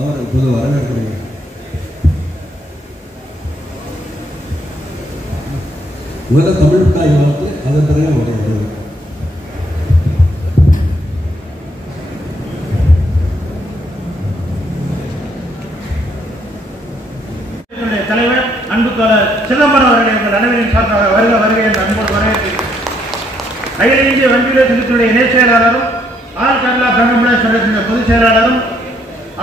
அவர் இப்போது வரவேற்கிறீங்க. முதல்ல தமிழ் தாய் வாழ்த்து, அதன் பிறகு அவருடைய தலைவர் அன்பு தோழர் சிதம்பரம் அவர்களை உங்கள் அனைவரின் சார்பாக வருக வருகை என்று அன்போடு வரவேற்கிறேன். அகில இந்திய வங்கியுடைய சங்கத்தினுடைய இணைச் செயலாளரும் ஆல் கேரளா பேங்க் எம்ப்ளாயிஸ் ஃபெடரேஷனுடைய பொதுச் செயலாளரும்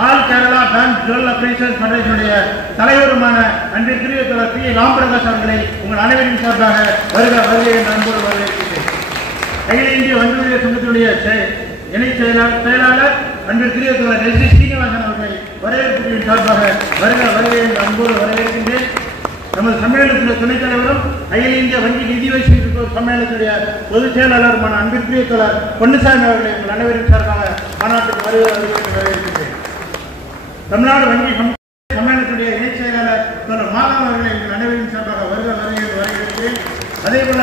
ஆல் கேரளா பேங்க் ஜுவல் அப்ரைசர்ஸ் ஃபெடரேஷனுடைய தலைவருமான அன்பிற்குரிய தோழர் பி. ராம்பிரகாஷ் அவர்களை உங்கள் அனைவரின் சார்பாக வருக வருகை என்று அன்போடு வரவேற்கிறேன். அகில இந்திய வங்கியுடைய சங்கத்தினுடைய இணைச் செயலாளர் அன்பிற்குரிய தோழர் எஸ். ஸ்ரீனிவாசன் அவர்களை வரவேற்பின் சார்பாக வருக வருகை என்று அன்போடு வரவேற்கின்றேன். நமது சம்மேளனத்துடைய துணைத் தலைவரும் அகில இந்திய வங்கி நிதி வைப்பு சம்மேளனத்துடைய பொதுச் செயலாளருமான அன்பிற்குரிய தோழர் பொன்னுசாமி அவர்களை உங்கள் அனைவரின் சார்பாக மாநாட்டுக்கு வருகை வருகை என்று வரவேற்கின்றேன். தமிழ்நாடு வங்கி சம்மேளனத்துடைய இணைச் செயலாளர் தோழர் மாதவன் அவர்களை உங்கள் அனைவரின் சார்பாக வருக வருகை என்று வரவேற்கிறேன். அதேபோல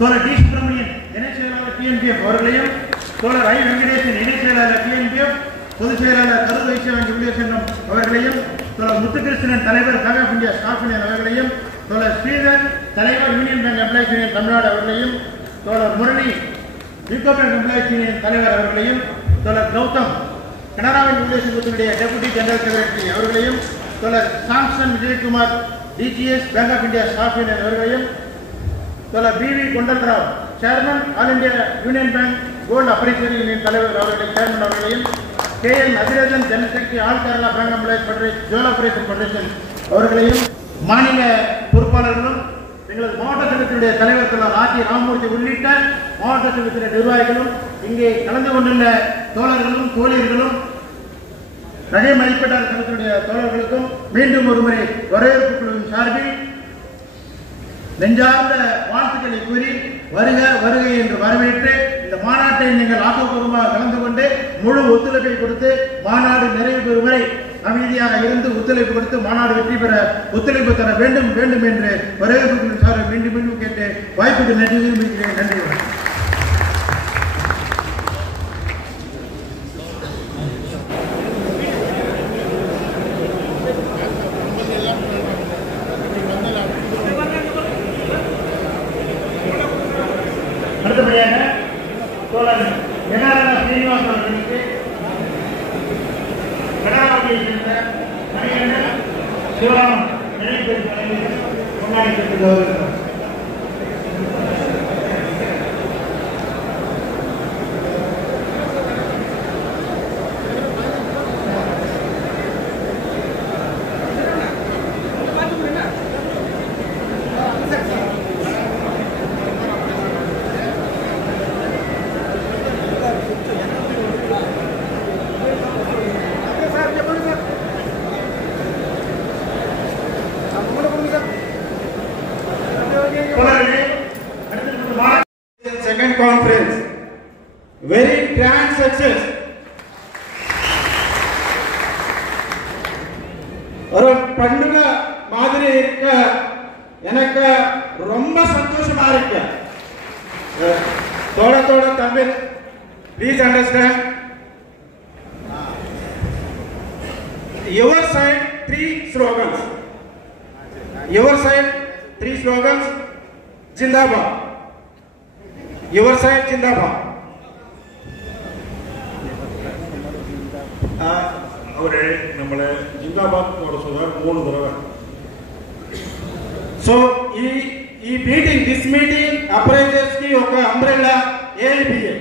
தோழர் டி. சுப்பிரமணியன் இணைச் செயலாளர் டிஎன்பிஎஃப் அவர்களையும், தோழர் ஐ. வெங்கடேசன் இணைச் செயலாளர் டிஎன்பிஎஃப் பொதுச் செயலாளர் கரூர் வைசிய வங்கி ஊழியர் சங்கம் அவர்களையும், தோழர் முத்துகிருஷ்ணன் தலைவர் bank of India staff union அவர்களையும், தோழர் ஸ்ரீதர் தலைவர் union bank employees union Tamil Nadu அவர்களையும், தோழர் Murali UCO bank employees union தலைவர் அவர்களையும், தோழர் கௌதம் கனரா வங்கி ஊழியர் சங்கத்தினுடைய டெபுட்டி ஜெனரல் செக்ரட்டரி அவர்களையும், தோழர் Samson Vijayakumar DGS bank of India staff union அவர்களையும், தோழர் P V. Kondalrao chairman all India union bank gold appraiser union தலைவர் அவர்களை சேர்மன் அவர்களையும், K N. Athiresan general secretary all Kerala bank employees federation jewel appraiser federation அவர்களையும், மாநில பொறுப்பாளர்களும் எங்களது மாவட்ட சங்கத்தினுடைய தலைவர் தோழர் ஆர். டி. ராமமூர்த்தி உள்ளிட்ட மாவட்ட சங்கத்தினுடைய நிர்வாகிகளும் இங்கே கலந்து கொண்டுள்ள தோழர்களும் தோழியர்களும் ரஜை மதிப்பீட்டாளர் சங்கத்தினுடைய தோழர்களுக்கும் மீண்டும் ஒருமுறை வரவேற்பு குழுவின் சார்பில் நெஞ்சார்ந்த வாழ்த்துக்களை கூறி வருக வருகை என்று வரவேற்று இந்த மாநாட்டை நீங்கள் ஆக்கப்பூர்வமாக கலந்து கொண்டு முழு ஒத்துழைப்பை கொடுத்து மாநாடு நிறைவு பெறும் வரை அமைதியாக இருந்து ஒத்துழைப்பு கொடுத்து மாநாடு வெற்றி பெற ஒத்துழைப்பு தர வேண்டும் வேண்டும் என்று வரவேற்பு சார் மீண்டும் மீண்டும் கேட்டு வாய்ப்புக்கு நன்றி தெரிவிக்கிறேன். நன்றி. அடுத்தபடியாக தோழர் ஸ்ரீனிவாசன் அவர்களுக்கு கனடாவை சேர்ந்த மணிகண்டன் சிவராமன் நினைப்பெரும் தலைமையில் முன்னாடி சென்று வருகிறார். Second conference, very grand success. ஒரு பண்டுக மாதிரி இருக்க எனக்கு ரொம்ப சந்தோஷமா இருக்கு. தோட தோட Tamil, please understand. Your side 3 slogans. Your side 3 slogans. Jindabad. Your side Jindabad. அவரே நம்மளை ஜிந்தாபாத் போட சொல்றார் 3 தடவை. So ఈ meeting, this meeting appraisers ki oka umbrella AIBA.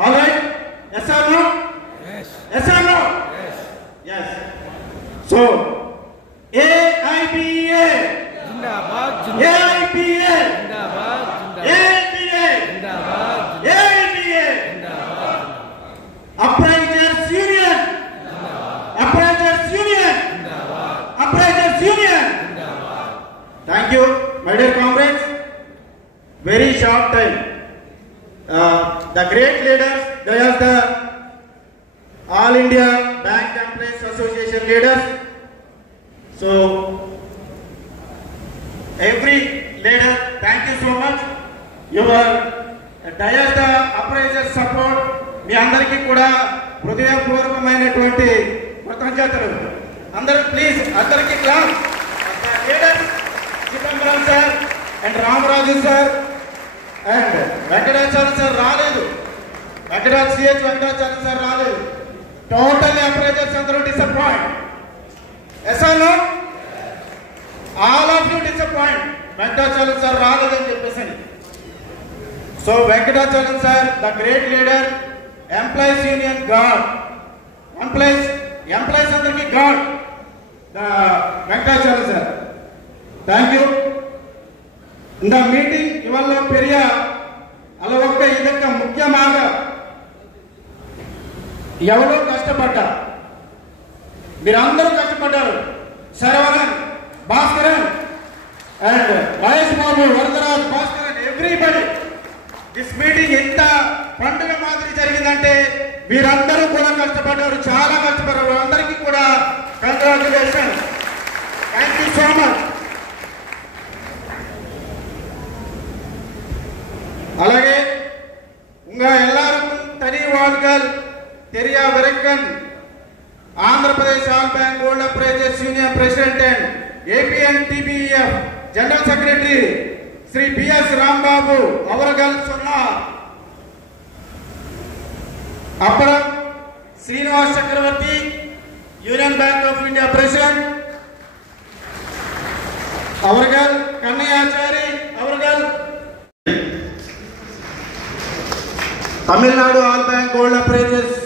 All right? Yes or no? Yes. Yes or no? Yes. Yes. So AIBA. Jindabad. AIBA. Jindabad. AIBA. Jindabad. AIBA. Jindabad. Appraisers Union. Jindabad. Appraisers Union. Jindabad. Appraisers Union. Jindabad. Thank you, my dear comrades. Very short time. The great leaders, they are the All India Bank Employees Association leaders. So every leader, thank you so much. Your diaspora appraisers support. మీ అందరికీ కూడా హృదయపూర్వకమైనటువంటి కృతజ్ఞతలు. అందరూ please అందరికీ class. Chidambaram sir and Ramaraju sir and Venkatacharya sir రాలేదు. Venkatacharya sir రాలేదు. Total appraisers అందరూ disappoint. Yes are no? All of you disappoint. Venkatacharya sir రాలేదని చెప్పేసి. So Venkatacharya sir the great leader, employees union God, employees అందరికీ God, the Venkatacharya sir. Thank you. இந்த meeting இவல்ல பெரிய அளவுக்கு ಇದಕ್ಕೆ ಮುಖ್ಯமாக ఎవరో కష్టపడ్డారు. మీరందరూ కష్టపడ్డారు. Saravanan, Bhaskaran and Mahesh Babu, Varadaraj, Bhaskaran, everybody. This meeting ఎంత పండుగ మాదిరి జరిగిందంటే వీరందరూ కూడా కష్టపడ్డారు, చాలా కష్టపడ్డారు. అందరికీ కూడా congratulation. Thank you so much. అలాగే ఇంకా எல்லாருக்கும் தனி வாழ்கள் தெரியாவிருக்கன் Andhra Pradesh all bank gold appraisers union president and APNTBF general secretary Shri BS Rambabu అవరగల్ சொன்னார். అప్పుడు Srinivas Chakravarthy union bank of India president అవరగల్, కన్నయాచారి అవరగల్, Tamil Nadu all bank gold appraisers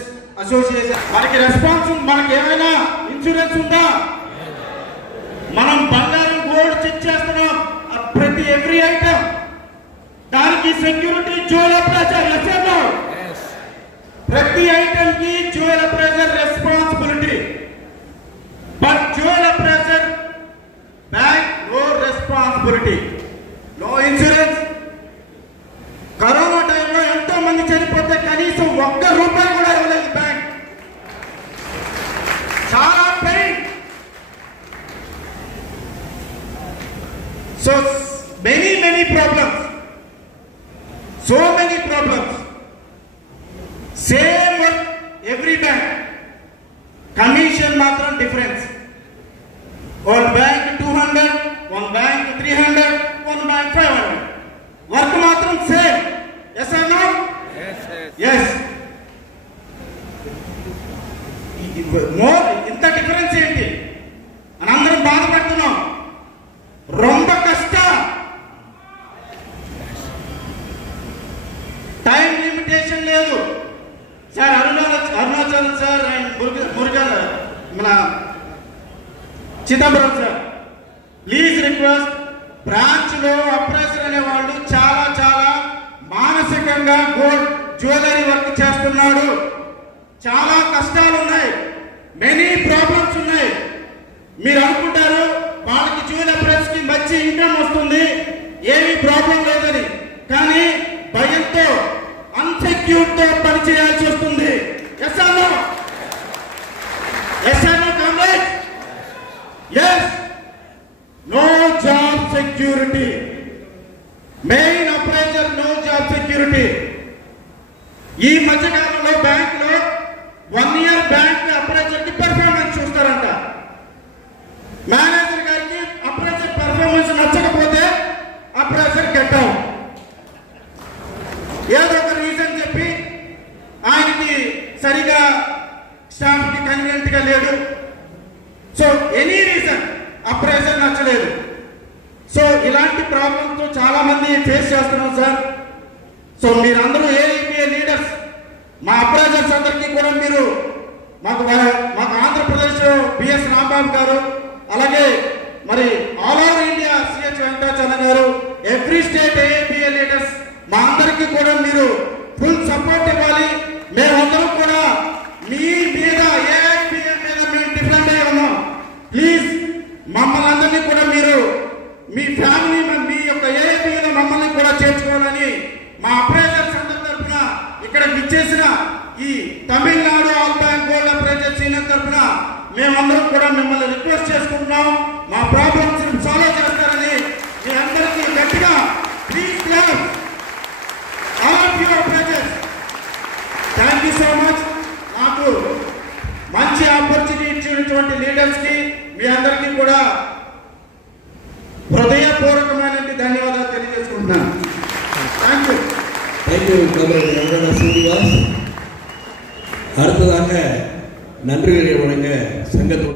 association. మనకి రెస్పాన్స్, మనకి ఏమైనా ఇన్సూరెన్స్ ఉందా? మనం బంగారం గోల్డ్ చెక్ చేస్తున్నాం, ప్రతి ఎవ్రీ ఐటమ్ దానికి సెక్యూరిటీ జ్యువెల్ అప్రైజర్ లెసెల్లో, ప్రతి ఐటమ్ కి jewel appraiser responsibility. But jewel appraiser bank no responsibility, no insurance. Corona టైంలో ఎంతో మంది చనిపోతే కనీసం ₹1 కూడా ఇవ్వలేదు బ్యాంక్. చాలా pain. So many problems, so many problems. Same work every bank, commission మాత్రం difference. One bank 200, one bank 300, one bank 500. Work మాత్రం same. Yes are no? Yes. ఇంత డిఫరెన్స్ ఏంటి అని అందరం బాధపడుతున్నాం. రొంబ కష్టం. టైం లిమిటేషన్ లేదు సార్. అరుణాచల్ సార్ అండ్ మురుగల్, మన Chidambaram sir, please request. Branch లో అప్రైజర్ అనే వాళ్ళు చాలా మానసికంగా గోల్డ్ జ్యువెలరీ వర్క్ చేస్తున్నాడు. చాలా కష్టాలు ఉన్నాయి, మెనీ ప్రాబ్లమ్స్ ఉన్నాయి. మీరు అనుకుంటారు వాళ్ళకి జ్యువెల్ అప్రైజర్స్ కి మంచి ఇన్కమ్ వస్తుంది, ఏమీ ప్రాబ్లం లేదని. కానీ భయంతో, అన్సెక్యూర్ తో పనిచేయాల్సి వస్తుంది. Yes are no? Yes are no comrades? Yes. No job security. Main appraiser no job security. ఈ మధ్యకాలంలో బ్యాంక్ లో 1 year బ్యాంక్ అప్రైజర్ కి పెర్ఫార్మెన్స్ చూస్తారంట. మేనేజర్ గారికి అప్రైజర్ పెర్ఫార్మెన్స్ నచ్చకపోతే అప్రైజర్ గెట్ అవుట్. ఏదో ఒక రీజన్ చెప్పి ఆయనకి సరిగా స్టాఫ్ కి కన్వీనియంట్ గా లేదు. సో ఎనీ రీజన్ అప్రైజర్ నచ్చలేదు. సో ఇలాంటి ప్రాబ్లమ్స్ చాలా మంది ఫేస్ చేస్తున్నాం సార్. సో మీరందరూ ఏఐపిఏ లీడర్స్, మా అప్రైజర్స్ అందరికీ కూడా మీరు మాకు ఆంధ్రప్రదేశ్ బిఎస్ రాంబాబు గారు, అలాగే మరి all over India CH Venkatachalam గారు, ఎవ్రీ స్టేట్ ఏఐపిఏ లీడర్స్, మా అందరికీ కూడా మీరు ఫుల్ సపోర్ట్ ఇవ్వాలి. మేమందరం కూడా మీ మీద, ఏఐపిఏ మీద మేము డిఫరెంట్ అయి ఉన్నాం. ప్లీజ్ మమ్మల్ని అందరినీ కూడా మీరు మీ ఫ్యామిలీ, మీ యొక్క ఏఐపిఏలో మమ్మల్ని కూడా చేర్చుకోవాలని మా అప్రైజర్స్ అందరి తరఫున, ఇక్కడ విచ్చేసిన ఈ Tamil Nadu all bank gold appraisers union తరఫున మేమందరం కూడా మిమ్మల్ని రిక్వెస్ట్ చేసుకుంటున్నాం. మా ప్రాబ్లమ్స్ సాల్వ్ చేస్తారని మీ అందరికీ గట్టిగా please clap all of your appraisers. Thank you so much. నాకు ఇటువంటి లీడర్స్ కి మీ అందరికీ కూడా హృదయపూర్వకమైన ధన్యవాదాలు తెలియజేసుకుంటున్నాను. Thank you Srinivas. அடுத்ததாக நன்றிகளை வழங்க சங்கத்தோட